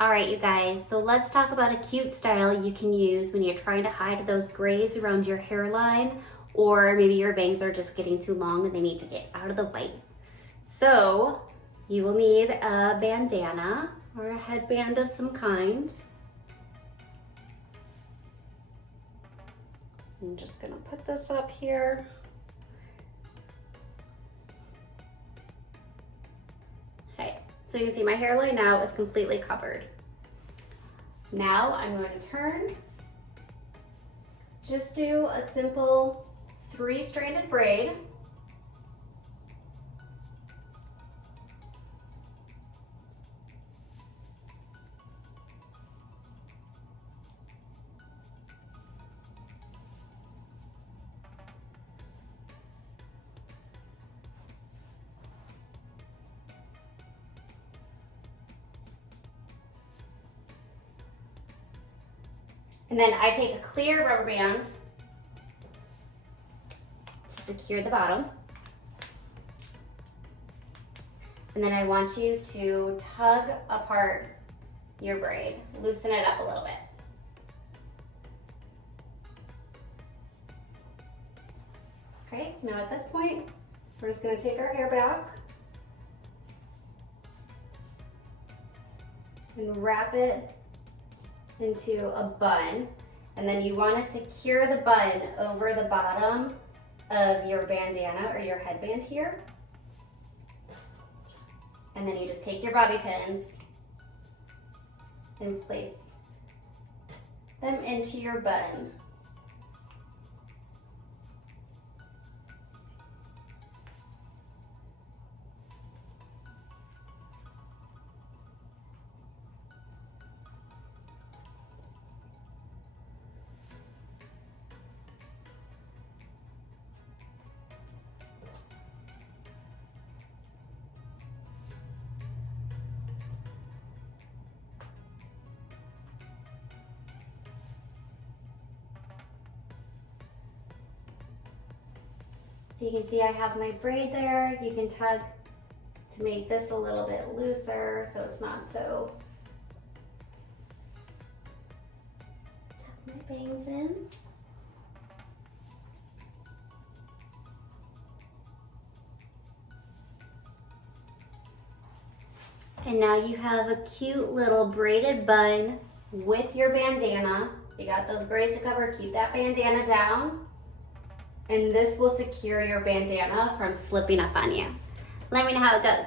All right, you guys, so let's talk about a cute style you can use when you're trying to hide those grays around your hairline, or maybe your bangs are just getting too long and they need to get out of the way. So you will need a bandana or a headband of some kind. I'm just gonna put this up here. Okay, so you can see my hairline now is completely covered. Now I'm going to turn, just do a simple 3-stranded braid. And then I take a clear rubber band to secure the bottom. And then I want you to tug apart your braid, loosen it up a little bit. Okay, now at this point, we're just gonna take our hair back and wrap it into a bun, and then you want to secure the bun over the bottom of your bandana or your headband here. And then you just take your bobby pins and place them into your bun. So you can see I have my braid there. You can tug to make this a little bit looser so it's not so. Tuck my bangs in. And now you have a cute little braided bun with your bandana. You got those grays to cover, keep that bandana down. And this will secure your bandana from slipping up on you. Let me know how it goes.